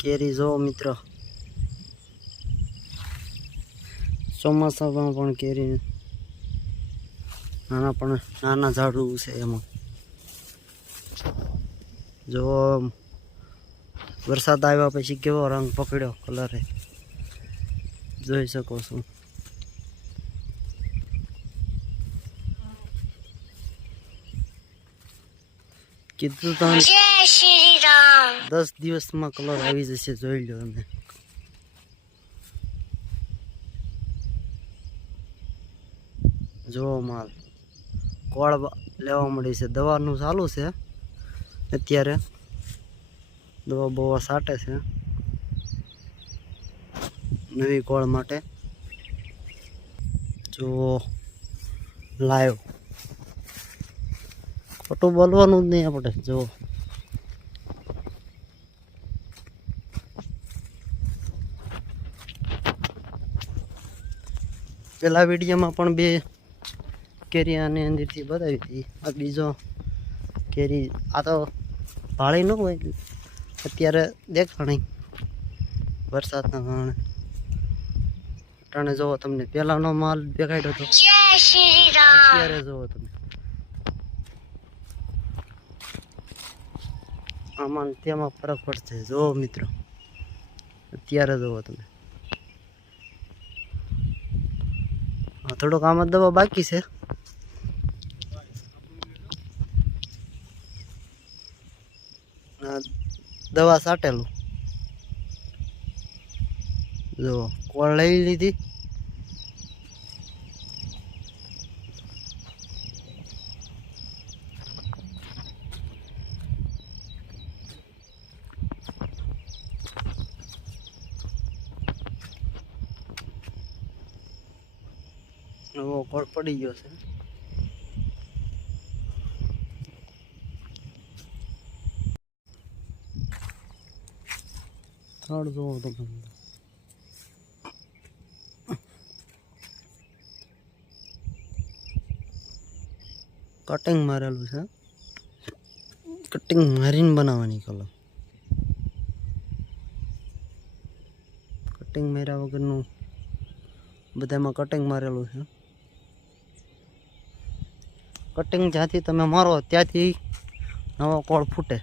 કેરી જો મિત્રો, ચોમાસામાં પણ કેરી નાના ઝાડવું છે. એમાં જો વરસાદ આવ્યા પછી કેવો રંગ પકડ્યો, કલરે જોઈ શકો છો. કીધું તો 10 દિવસમાં કલર આવી જશે, જોઈ લો તમે. જો માલ કોળ લેવા મળી છે. દવાનું ચાલુ છે અત્યારે, દવા બવા છાંટે છે નવી કોળ માટે. જો લાઈવ, ખોટું બોલવાનું જ નહીં આપણે. જો પેલા વિડીયોમાં પણ બે કેરી આની અંદરથી બતાવી હતી. આ બીજો કેરી, આ તો ભાળી ન હોય અત્યારે દેખાણી વરસાદના કારણે. અટાણે જોવો તમને, પેલાનો માલ દેખાડ્યો હતો, અત્યારે જોવો તમે. આમાં તેમાં ફરક પડશે. જો મિત્રો, અત્યારે જોવો તમે. થોડુંક આમાં દવા બાકી છે. દવા છાંટેલું જો કોળ લઈ લીધી. નવો કોળ પડી ગયો છે. થડ જોવો તો કટિંગ મારેલું છે. કટિંગ મારીને બનાવવાની કલમ. કટિંગ માર્યા વગરનું બધામાં કટિંગ મારેલું છે. કટિંગ જ્યાંથી તમે મારો ત્યાંથી નવો કોળ ફૂટે.